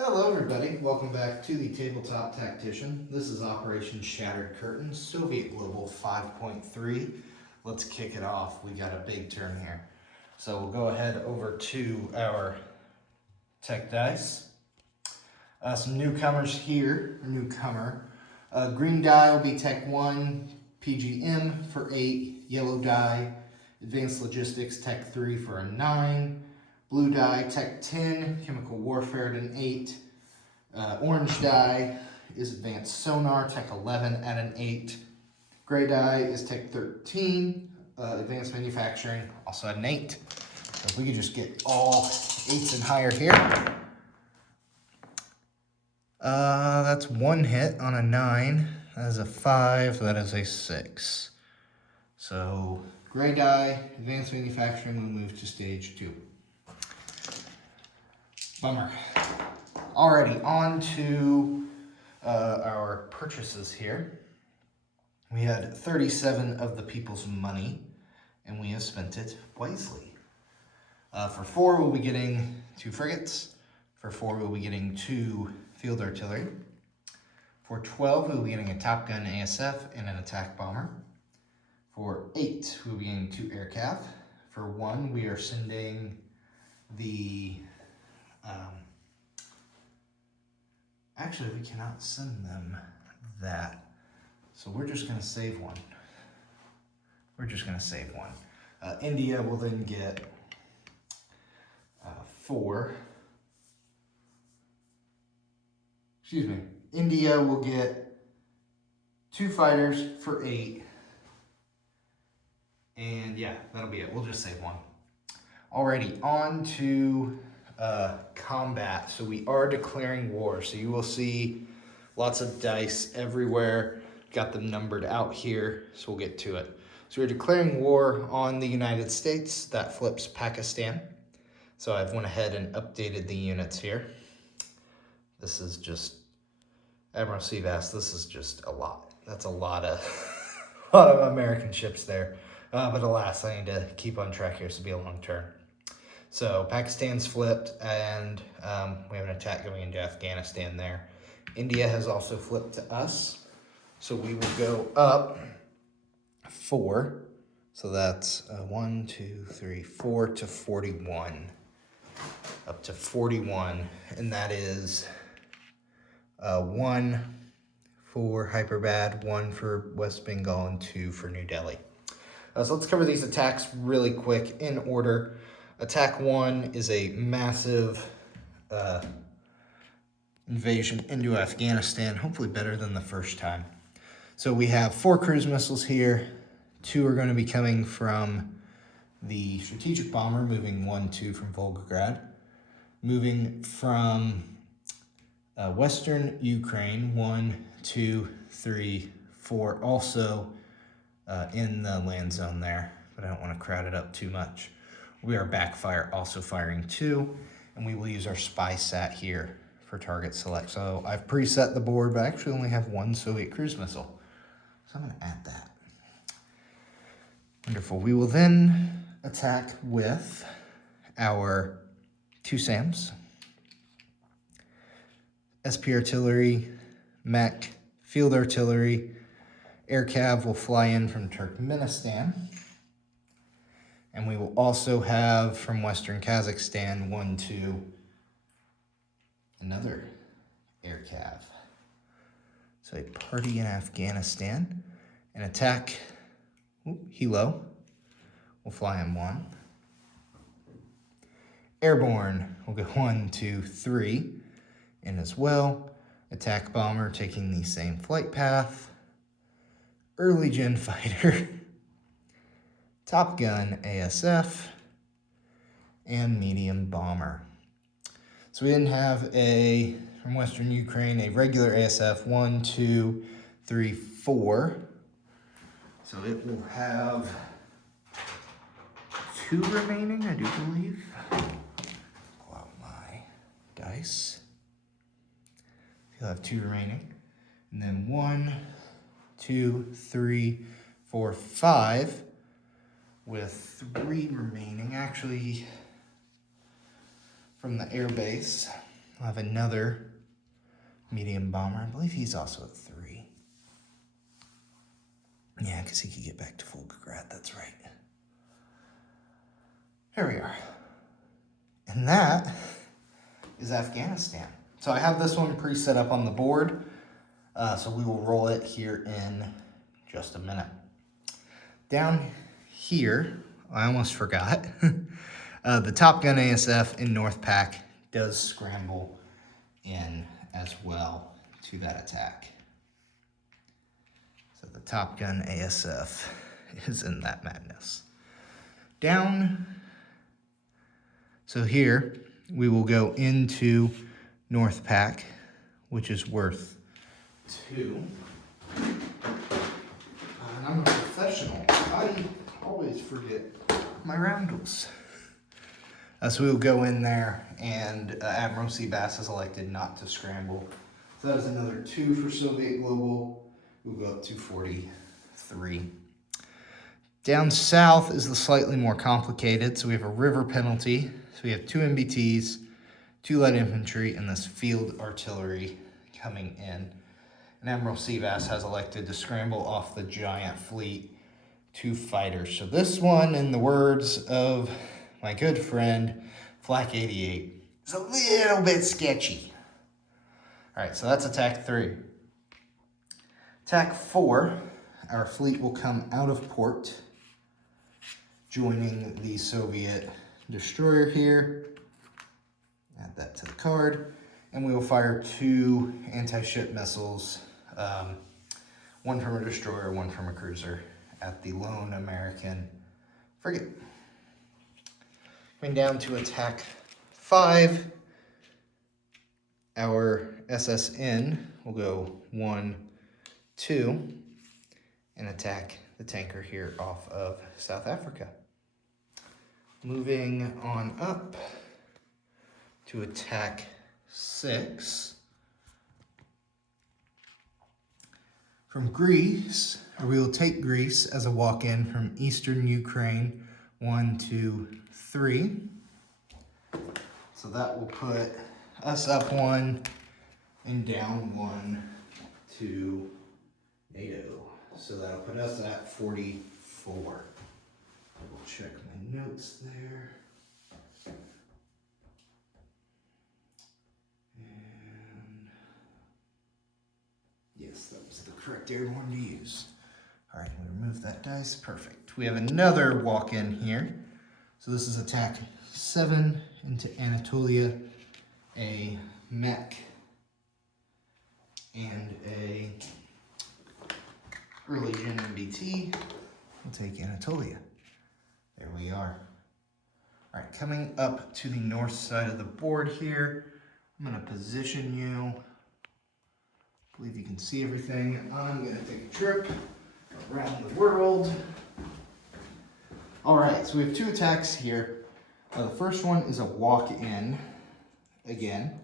Hello everybody, welcome back to the Tabletop Tactician. This is Operation Shattered Curtain, Soviet Global 5.3. Let's kick it off. We got a big turn here. So we'll go ahead over to our tech dice. Some newcomers here, green die will be Tech 1, PGM for 8, yellow die, Advanced Logistics Tech 3 for a 9, blue die, Tech 10, Chemical Warfare at an 8. Orange die is Advanced Sonar, Tech 11 at an 8. Gray die is Tech 13, Advanced Manufacturing, also at an 8. So if we could just get all 8s and higher here. That's one hit on a 9. That is a 5. That is a 6. So gray die, Advanced Manufacturing will move to stage 2. Bummer. Alrighty, on to our purchases here. We had 37 of the people's money, and we have spent it wisely. For 4, we'll be getting 2 frigates. For 4, we'll be getting 2 field artillery. For 12, we'll be getting a Top Gun ASF and an attack bomber. For 8, we'll be getting 2 air cav. For 1, we are sending the... actually, we cannot send them that. So we're just going to save one. India will then get 4. India will get 2 fighters for 8. And yeah, that'll be it. We'll just save one. Alrighty, on to combat. So we are declaring war. So you will see lots of dice everywhere. Got them numbered out here, so we'll get to it. So we're declaring war on the United States. That flips Pakistan. So I've went ahead and updated the units here. This is just, Admiral Seabass, this is just a lot. That's a lot of, a lot of American ships there. But alas, I need to keep on track here, so it'll be a long turn. So Pakistan's flipped, and we have an attack going into Afghanistan there. India has also flipped to us. So we will go up 4. So that's 1, 2, 3, 4 to 41. Up to 41. And that is 1 for Hyderabad, 1 for West Bengal, and 2 for New Delhi. So let's cover these attacks really quick in order. Attack 1 is a massive invasion into Afghanistan, hopefully better than the first time. So we have 4 cruise missiles here. 2 are going to be coming from the strategic bomber, moving 1, 2 from Volgograd. Moving from Western Ukraine, 1, 2, 3, 4, also in the land zone there, but I don't want to crowd it up too much. We are backfire also firing 2, and we will use our spy sat here for target select. So I've preset the board, but I actually only have 1 Soviet cruise missile. So I'm going to add that. Wonderful. We will then attack with our 2 SAMs, SP artillery, mech, field artillery. Air cav will fly in from Turkmenistan. And we will also have from Western Kazakhstan 1, 2, another air cav. So a party in Afghanistan. An attack, helo, will fly in 1. Airborne will go 1, 2, 3 in as well. Attack bomber taking the same flight path. Early gen fighter. Top Gun ASF, and medium bomber. So we then have from Western Ukraine, a regular ASF, 1, 2, 3, 4. So it will have 2 remaining, I do believe. Pull out my dice. He'll have 2 remaining. And then 1, 2, 3, 4, 5. With 3 remaining, actually, from the air base. We'll have another medium bomber. I believe he's also at 3. Yeah, because he could get back to Volgograd, that's right. Here we are. And that is Afghanistan. So I have this one pre-set up on the board, so we will roll it here in just a minute. Down here, I almost forgot, the Top Gun ASF in North Pack does scramble in as well to that attack. So the Top Gun ASF is in that madness. Down, so here we will go into North Pack, which is worth 2. And I'm a professional. I always forget my roundels. So we'll go in there, and Admiral Seabass has elected not to scramble. So that is another 2 for Soviet Global. We'll go up to 43. Down south is the slightly more complicated. So we have a river penalty. So we have 2 MBTs, 2 light infantry, and this field artillery coming in. And Admiral Seabass has elected to scramble off the giant fleet 2 fighters. So this one, in the words of my good friend, Flak 88, is a little bit sketchy. All right, so that's attack 3. Attack 4, our fleet will come out of port, joining the Soviet destroyer here. Add that to the card. And we will fire 2 anti-ship missiles, 1 from a destroyer, 1 from a cruiser, at the lone American frigate. Going down to attack 5, our SSN will go 1, 2, and attack the tanker here off of South Africa. Moving on up to attack 6. From Greece, or we will take Greece as a walk-in from eastern Ukraine, 1, 2, 3. So that will put us up 1 and down 1 to Nato. So that'll put us at 44. I will check my notes there. And yes, that was the correct airborne to use. All right, we remove that dice. Perfect. We have another walk-in here. So this is attack 7 into Anatolia, a mech, and a early gen MBT. We'll take Anatolia. There we are. All right, coming up to the north side of the board here, I'm gonna position you. I believe you can see everything. I'm gonna take a trip around the world. All right, so we have 2 attacks here. The first one is a walk-in again.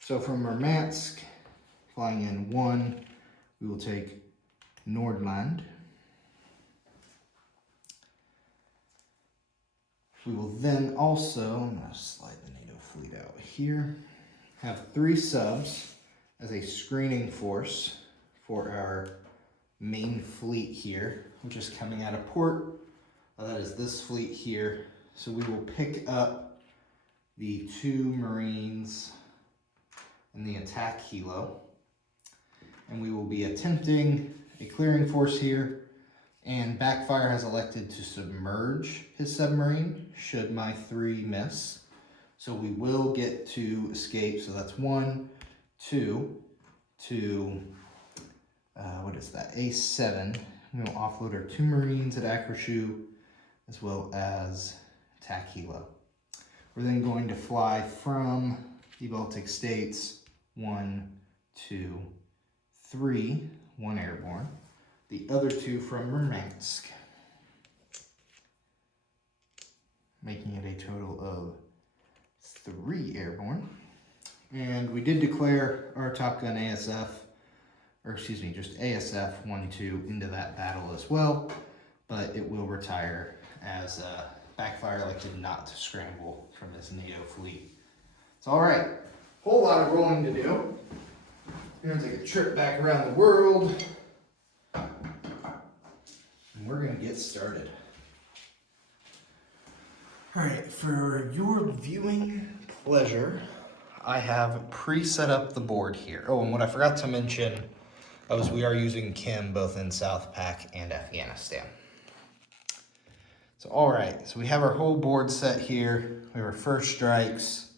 So from Murmansk, flying in 1, we will take Nordland. We will then also, I'm going to slide the NATO fleet out here, have 3 subs as a screening force for our main fleet here, which is coming out of port. That is this fleet here. So we will pick up the 2 Marines in the attack helo, and we will be attempting a clearing force here, and Backfire has elected to submerge his submarine should my 3 miss. So we will get to escape. So that's 1, 2 to, what is that, A7. We will offload our 2 Marines at Akrashu, as well as attack helo. We're then going to fly from the Baltic states, 1, 2, 3, 1 airborne. The other 2 from Murmansk, making it a total of 3 airborne. And we did declare our Top Gun ASF, or excuse me, just ASF 1-2 into that battle as well, but it will retire as Backfire elected not to scramble from his NATO fleet. So all right, Whole lot of rolling to do. We're gonna take a trip back around the world. And we're gonna get started. All right, for your viewing pleasure, I have pre-set up the board here. Oh, and what I forgot to mention was we are using Kim both in South Pac and Afghanistan. So, all right, so we have our whole board set here. We have our first strikes.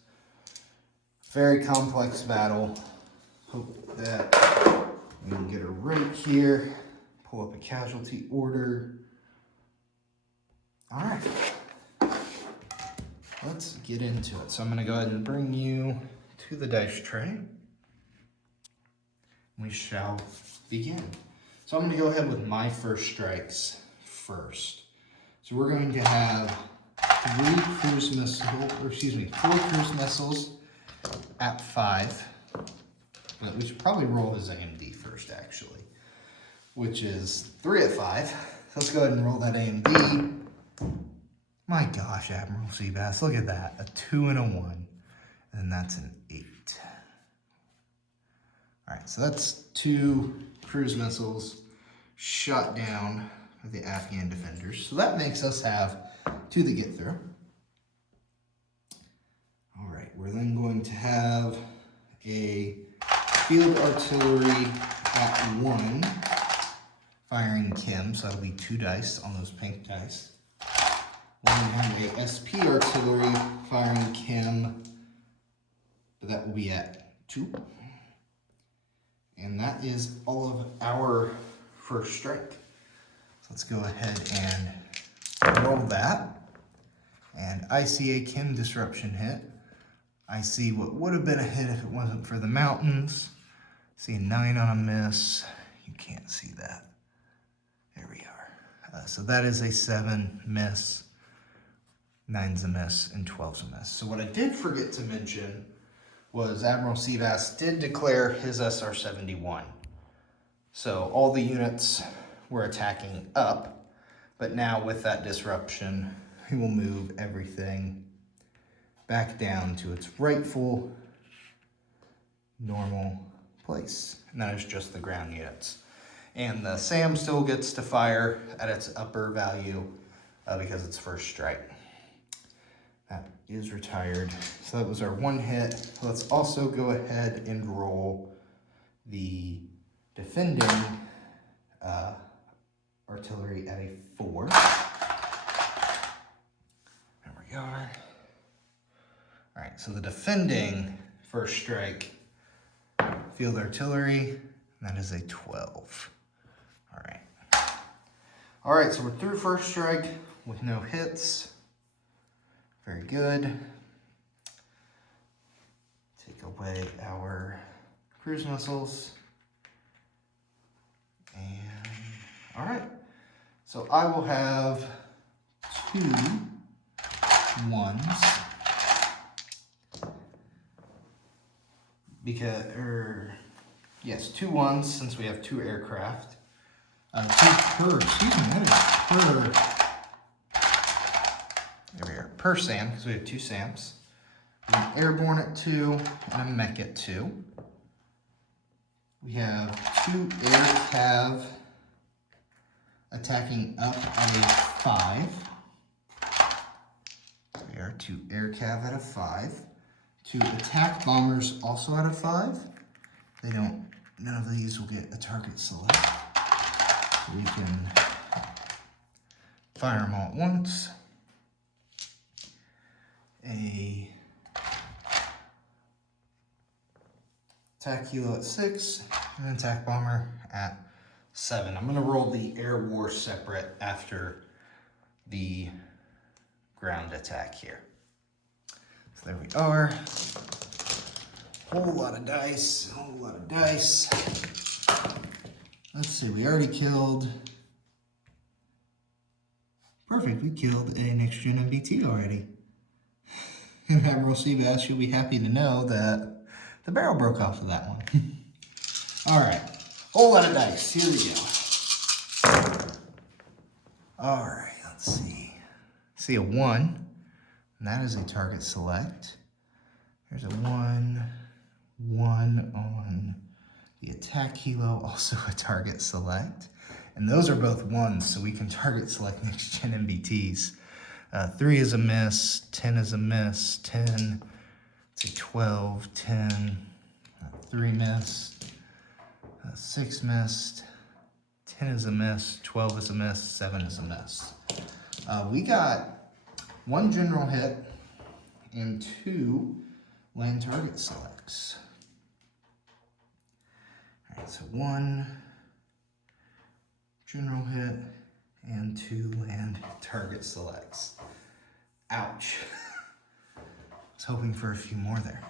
Very complex battle. Hope that we can get her right here. Pull up a casualty order. All right. Let's get into it. So I'm going to go ahead and bring you to the dice tray. We shall begin. So I'm going to go ahead with my first strikes first. So we're going to have 4 cruise missiles at 5. But we should probably roll his AMD first, actually, which is 3 at 5. So let's go ahead and roll that AMD. My gosh, Admiral Seabass, look at that. A 2 and a 1. And that's an 8. All right, so that's 2 cruise missiles shot down by the Afghan defenders. So that makes us have 2 to get through. All right, we're then going to have a field artillery at 1 firing Kim, so that'll be 2 dice on those pink dice. Then we have a SP artillery firing Kim, but that will be at 2. And that is all of our first strike. So let's go ahead and roll that. And I see a Kim disruption hit. I see what would have been a hit if it wasn't for the mountains. See a 9 on a miss. You can't see that. There we are. So that is a 7 miss. 9's a miss, and 12's a miss. So what I did forget to mention was Admiral Seabass did declare his SR-71. So all the units were attacking up, but now with that disruption, he will move everything back down to its rightful, normal place. And that is just the ground units. And the SAM still gets to fire at its upper value because it's first strike. That is retired. So that was our 1 hit. Let's also go ahead and roll the defending artillery at a 4. There we are. All right, so the defending first strike field artillery, that is a 12. All right. All right, so we're through first strike with no hits. Very good. Take away our cruise missiles. And, all right. So I will have 2 1s. Yes, 2 1s since we have 2 aircraft. 2 per, excuse me, that is per. There we are, per SAM, because we have 2 SAMs. An airborne at 2 and a mech at 2. We have 2 air cav attacking up at a 5. There are 2 air cav at a 5. 2 attack bombers also at a 5. None of these will get a target select. We can fire them all at once. A attack helo at 6, and an attack bomber at 7. I'm going to roll the air war separate after the ground attack here. So there we are. Whole lot of dice, whole lot of dice. Let's see, we already killed. Perfect, we killed a next gen MBT already. And Admiral Seabass, you'll be happy to know that the barrel broke off of that one. All right, whole lot of dice, here we go. All right, let's see. See a 1, and that is a target select. There's a 1, attack helo, also a target select. And those are both ones, so we can target select next gen MBTs. 3 is a miss, 10 is a miss, 10, it's a 12, 10, 3 missed, 6 missed, 10 is a miss, 12 is a miss, 7 is a miss. We got 1 general hit and 2 land target selects. All right, so 1 general hit and 2 land target selects. Ouch. I was hoping for a few more there.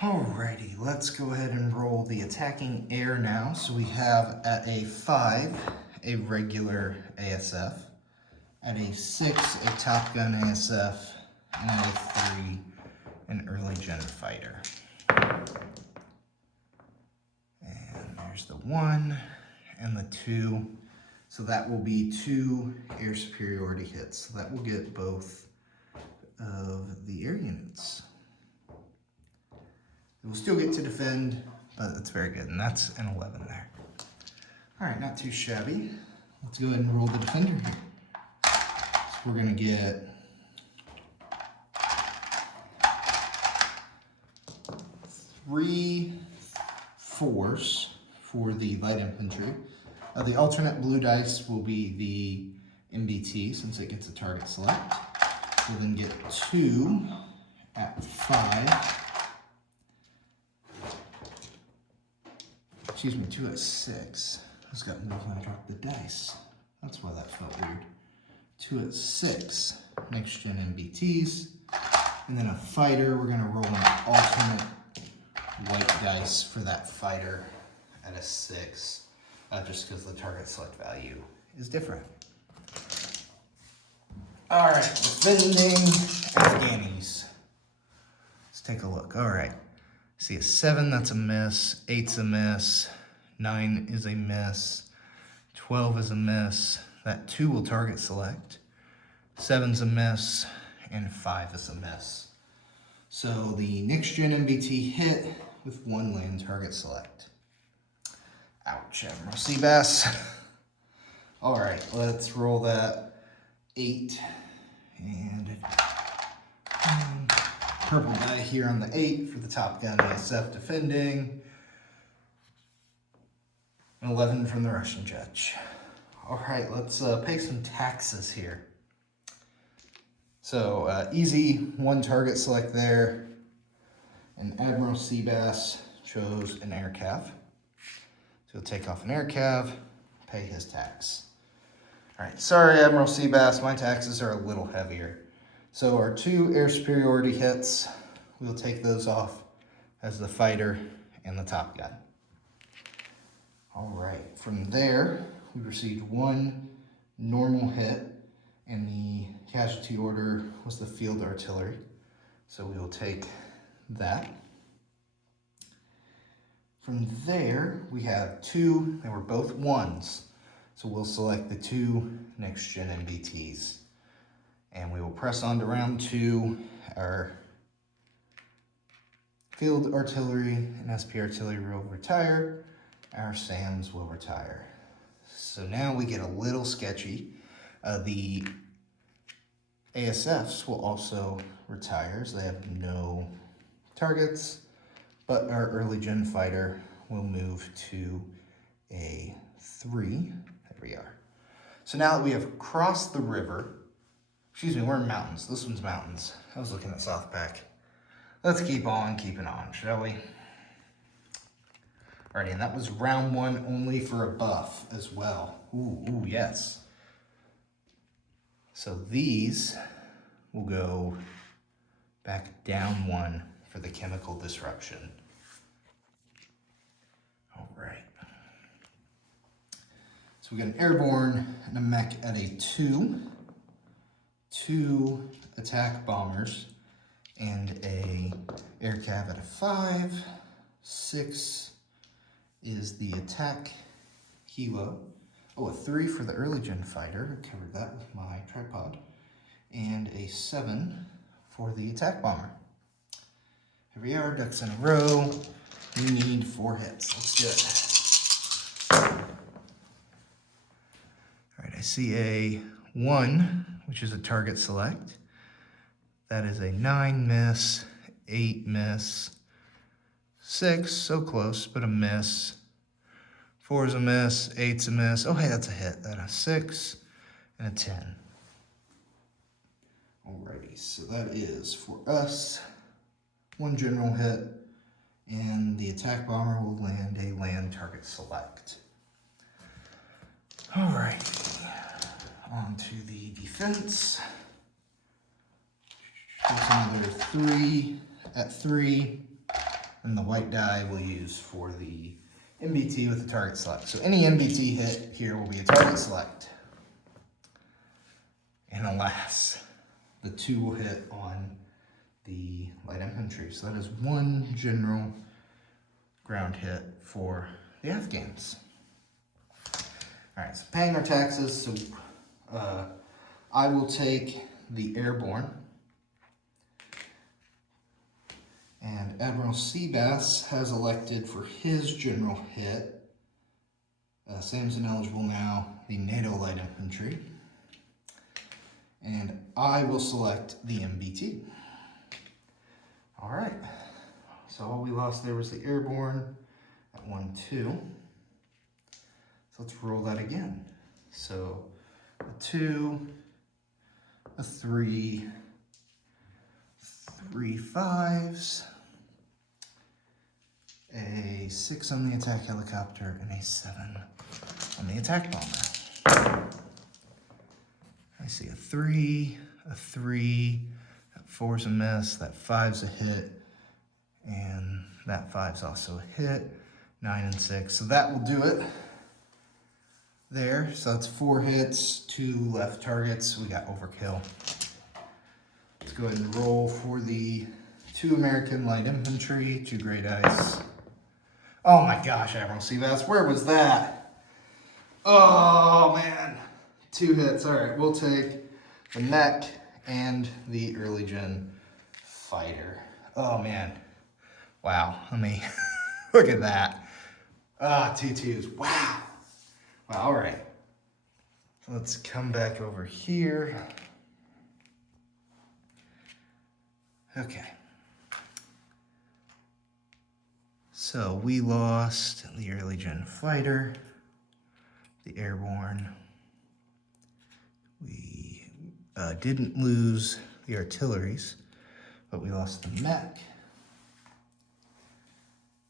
Alrighty, let's go ahead and roll the attacking air now. So we have at a 5, a regular ASF. At a 6, a Top Gun ASF. And at a 3, an early gen fighter. And there's the 1 and the 2. So that will be 2 air superiority hits. So that will get both of the air units. We'll still get to defend, but that's very good. And that's an 11 there. All right, not too shabby. Let's go ahead and roll the defender here. So we're gonna get 3 4s for the light infantry. The alternate blue dice will be the MBT since it gets a target select. We'll then get 2 at 5. Excuse me, 2 at 6. I just got moved when I dropped the dice. That's why that felt weird. 2 at 6, next gen MBTs. And then a fighter, we're gonna roll an alternate white dice for that fighter at a 6, just because the target select value is different. All right, defending Afghanis. Let's take a look. All right. See a 7, that's a miss, 8's a miss, 9 is a miss, 12 is a miss, that 2 will target select, 7's a miss, and 5 is a miss. So the next gen MBT hit with 1 land target select. Ouch, Admiral Seabass. All right, let's roll that 8 and purple die here on the 8 for the Top Gun ASF defending. An 11 from the Russian judge. All right, let's pay some taxes here. So easy 1 target select there. And Admiral Seabass chose an air cav. So he'll take off an air cav, pay his tax. All right, sorry Admiral Seabass, my taxes are a little heavier. So our 2 air superiority hits, we'll take those off as the fighter and the Top Gun. All right, from there, we received 1 normal hit, and the casualty order was the field artillery. So we will take that. From there, we have 2, they were both 1s. So we'll select the 2 next gen MBTs. And we will press on to round 2. Our field artillery and SP artillery will retire. Our SAMs will retire. So now we get a little sketchy. The ASFs will also retire, so they have no targets, but our early gen fighter will move to a 3. There we are. So now that we have crossed the river, excuse me, we're in mountains. This one's mountains. I was looking at South Pack. Let's keep on keeping on, shall we? Alrighty, and that was round 1 only for a buff as well. Ooh, yes. So these will go back down 1 for the chemical disruption. All right. So we got an airborne and a mech at a 2. 2 attack bombers and a air cav at a 5. 6 is the attack helo. Oh, a 3 for the early gen fighter. I covered that with my tripod. And a 7 for the attack bomber. Here we are, ducks in a row. We need 4 hits. Let's do it. All right, I see a 1, which is a target select. That is a 9 miss, 8 miss, 6, so close, but a miss. 4 is a miss, 8's a miss. Oh, hey, that's a hit. That's a 6 and a 10. Alrighty, so that is for us 1 general hit, and the attack bomber will land a land target select. Alrighty, on to the defense. There's another 3 at 3, and the white die we'll use for the MBT with the target select. So any MBT hit here will be a target select. And alas, the 2 will hit on the light infantry. So that is 1 general ground hit for the Afghans. All right, so paying our taxes. So I will take the airborne. And Admiral Seabass has elected for his general hit. Sam's ineligible now, the Nato light infantry. And I will select the MBT. All right, so all we lost there was the airborne at 1, 2. So let's roll that again. So a 2, a 3, 3 5s, a 6 on the attack helicopter, and a 7 on the attack bomber. I see a 3, that 4's a miss, that 5's a hit, and that 5's also a hit, 9 and 6. So that will do it there. So that's 4 hits, 2 left targets. We got overkill. Let's go ahead and roll for the 2 American light infantry, 2 gray dice. Oh my gosh, Admiral Seabass, where was that? Oh man, 2 hits. All right, we'll take the mech and the early gen fighter. Oh man, wow, let me look at that. 2 2s, wow. Wow, all right. So let's come back over here. Okay. So we lost the early gen fighter, the airborne. We didn't lose the artilleries, but we lost the mech.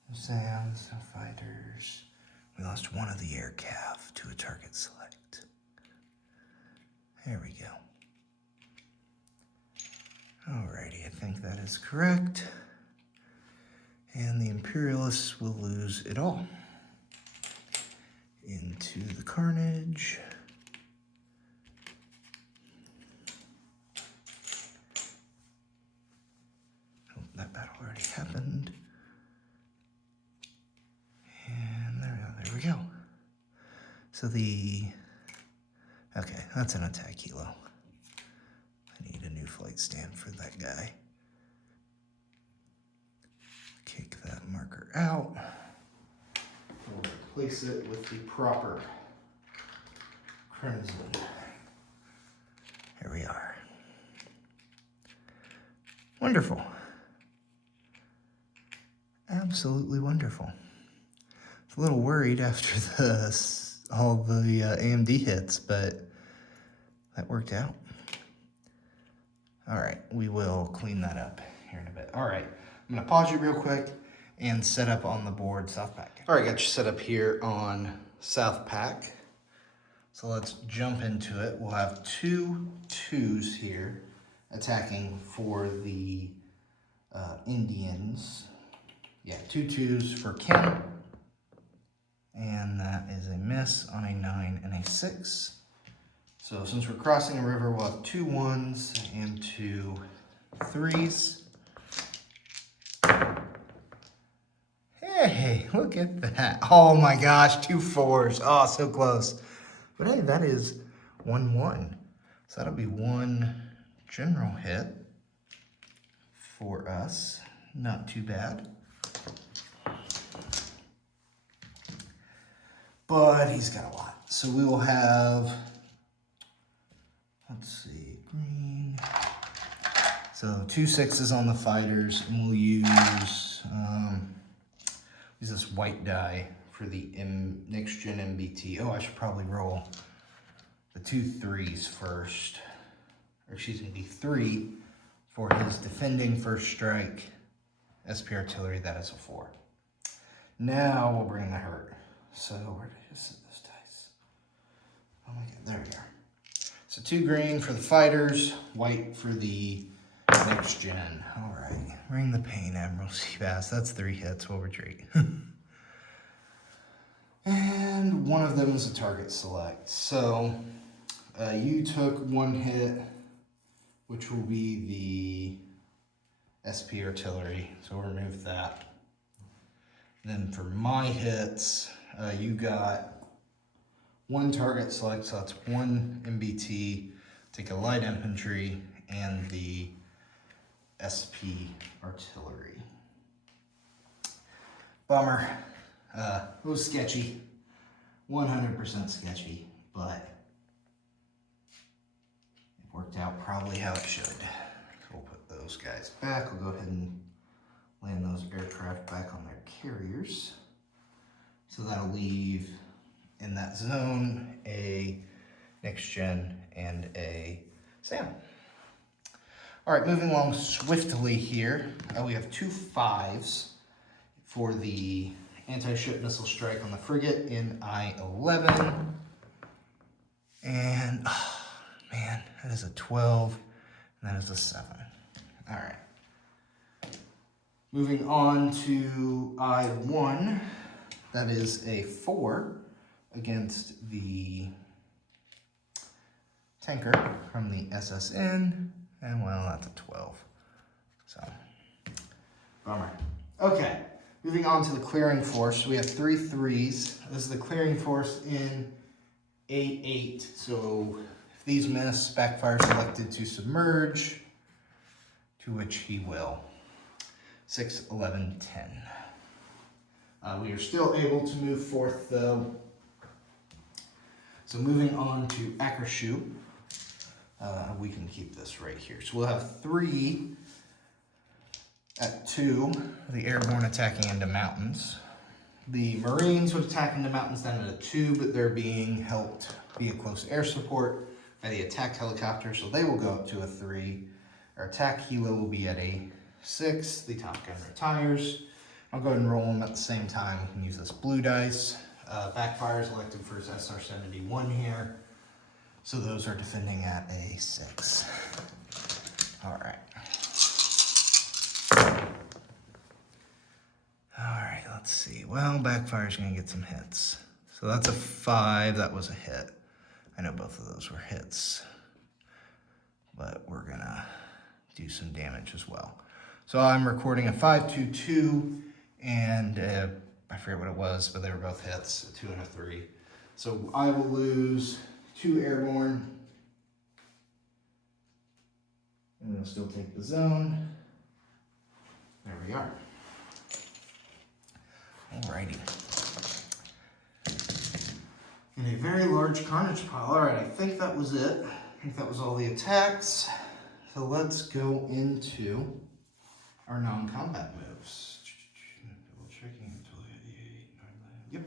No SAMs, no fighters. We lost 1 of the air cav to a target select. There we go. Alrighty, I think that is correct. And the Imperialists will lose it all. Into the carnage. Oh, that battle already happened. And there we go. So okay, that's an attack helo. I need a new flight stand for that guy. Kick that marker out. We'll replace it with the proper crimson. Here we are. Wonderful. Absolutely wonderful. I was a little worried after all the AMD hits, but that worked out. All right, we will clean that up here in a bit. All right, I'm gonna pause you real quick and set up on the board South Pack. All right, got you set up here on South Pack. So let's jump into it. We'll have 2 2s here attacking for the Indians. Yeah, 2 2s for Kim. And that is a miss on a 9 and a 6. So since we're crossing a river, we'll have 2 1s and 2 3s. Hey, look at that. Oh my gosh, 2 4s. Oh, so close. But hey, that is 1 1. So that'll be 1 general hit for us. Not too bad. but he's got a lot. So we will have, let's see, green. So 2 6s on the fighters, and we'll use this white die for the next gen MBT. Oh, I should probably roll the 2 3s first, or excuse me, the 3 for his defending first strike SP artillery. That is a 4. Now we'll bring the hurt. So where did I just set this dice? Oh my god, there we are. So 2 green for the fighters, white for the next gen. All right, ring the pain, Admiral Seabass. That's 3 hits. We'll retreat. And one of them is a target select. So you took 1 hit, which will be the SP artillery. So we'll remove that. Then for my hits, you got 1 target select. So that's 1 MBT. Take a light infantry and the SP artillery. Bummer. It was sketchy. 100% sketchy, but it worked out probably how it should. So we'll put those guys back. We'll go ahead and land those aircraft back on their carriers. So that'll leave in that zone a next gen and a SAM. All right, moving along swiftly here. We have 2 5s for the anti-ship missile strike on the frigate in I-11. And, oh, man, that is a 12, and that is a 7. All right. Moving on to I-1, that is a 4 against the tanker from the SSN, and well, that's a 12. So, bummer. Okay. Moving on to the clearing force, we have 3 3s. This is the clearing force in A8. So if these miss, backfire selected to submerge, to which he will. 6, 11, 10. We are still able to move forth though. So moving on to Akershu, we can keep this right here. So we'll have 3 at 2, the airborne attacking into mountains. The Marines would attack into mountains down at a 2, but they're being helped via close air support by the attack helicopter, so they will go up to a 3. Our attack helo will be at a 6. The Top Gun retires. I'll go ahead and roll them at the same time. We can use this blue dice. Backfire is elected for his SR-71 here. So those are defending at a 6. All right. Alright, let's see. Well, backfire's gonna get some hits. So that's a 5, that was a hit. I know both of those were hits. But we're gonna do some damage as well. So I'm recording a 5-2-2, and I forget what it was, but they were both hits, a 2 and a 3. So I will lose 2 airborne. And they'll still take the zone. There we are. Alrighty. And a very large carnage pile. Alright, I think that was it. I think that was all the attacks. So let's go into our non-combat moves. Double checking until yep.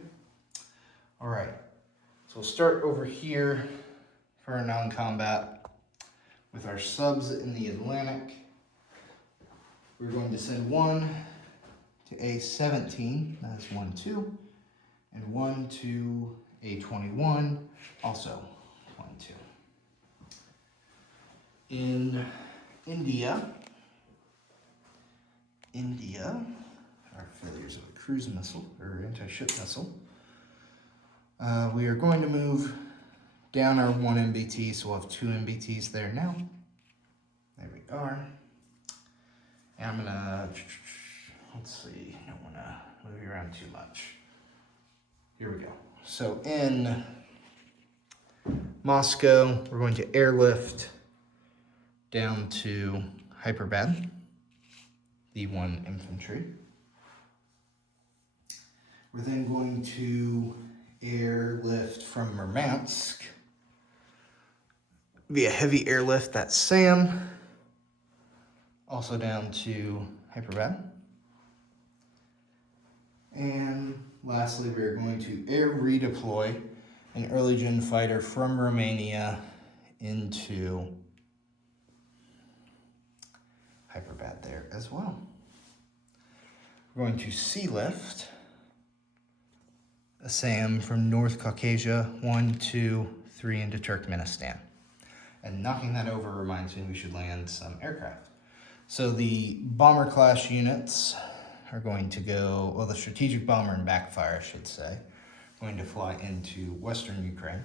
Alright. So we'll start over here for our non-combat with our subs in the Atlantic. We're going to send 1 to A17, that's 1, 2, and 1 to A21, also 1, 2. In India, our failures of a cruise missile, or anti-ship missile, we are going to move down our 1 MBT, so we'll have 2 MBTs there now. There we are. And I'm gonna, let's see, I don't wanna move you around too much. Here we go. So in Moscow, we're going to airlift down to Hyperbad, the 1 infantry. We're then going to airlift from Murmansk via heavy airlift, that's Sam. Also down to Hyperbad. And lastly, we're going to air redeploy an early gen fighter from Romania into Hyperbad there as well. We're going to sea lift a SAM from North Caucasia, 1, 2, 3 into Turkmenistan. And knocking that over reminds me we should land some aircraft. So the bomber class units are going to go, well, the strategic bomber and backfire, I should say, going to fly into Western Ukraine.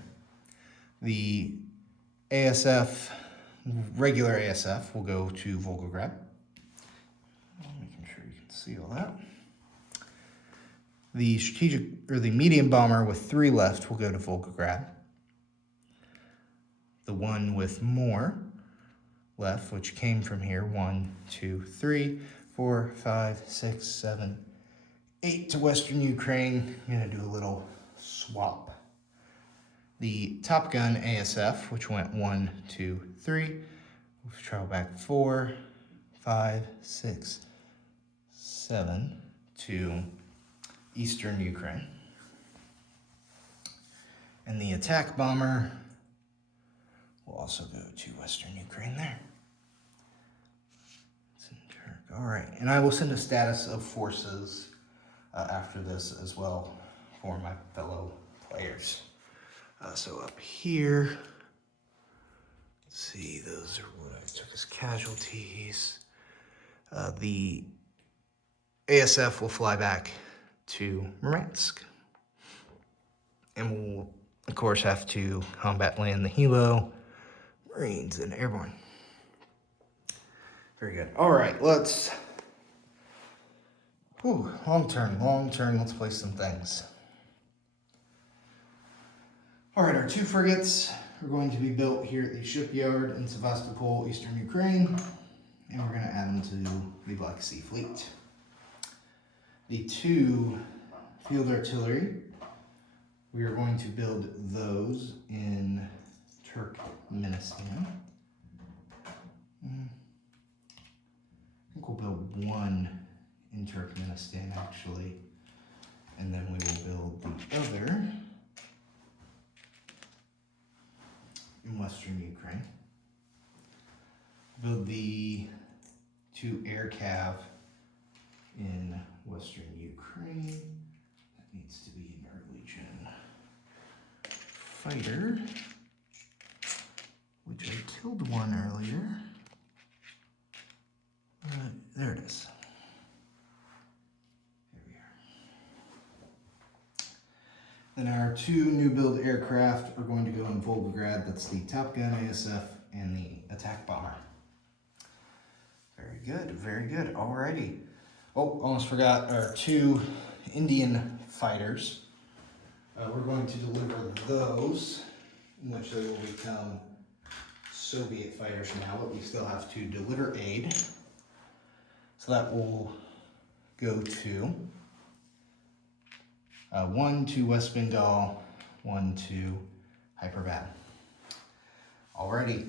The ASF, regular ASF, will go to Volgograd. Making sure you can see all that. The strategic, or the medium bomber with 3 left will go to Volgograd. The one with more left, which came from here, 1, 2, 3, 4, 5, 6, 7, 8 to Western Ukraine. I'm gonna do a little swap. The Top Gun ASF, which went 1, 2, 3, we'll travel back 4, 5, 6, 7 to Eastern Ukraine. And the attack bomber will also go to Western Ukraine there. All right, and I will send a status of forces after this as well for my fellow players. So up here, let's see, those are what I took as casualties. The ASF will fly back to Murmansk. And we'll, of course, have to combat land the Hilo, Marines, and Airborne. Very good. All right, let's, long turn, let's play some things. All right, our 2 frigates are going to be built here at the shipyard in Sevastopol, Eastern Ukraine, and we're gonna add them to the Black Sea Fleet. The 2 field artillery, we are going to build those in Turkmenistan. I think we'll build 1 in Turkmenistan actually, and then we will build the other in Western Ukraine. Build the 2 air cav in Western Ukraine. That needs to be an early gen fighter, which I killed 1 earlier. There it is. There we are. Then our 2 new build aircraft are going to go in Volgograd. That's the Top Gun ASF and the attack bomber. Very good, very good. Alrighty. Oh, almost forgot our 2 Indian fighters. We're going to deliver those, in which they will become Soviet fighters now, but we still have to deliver aid. So that will go to 1 to West Bengal, 1 to Hyperbad. Alrighty,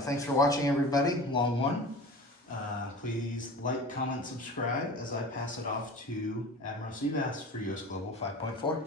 thanks for watching everybody, long one. Please like, comment, subscribe as I pass it off to Admiral Seabass for US Global 5.4.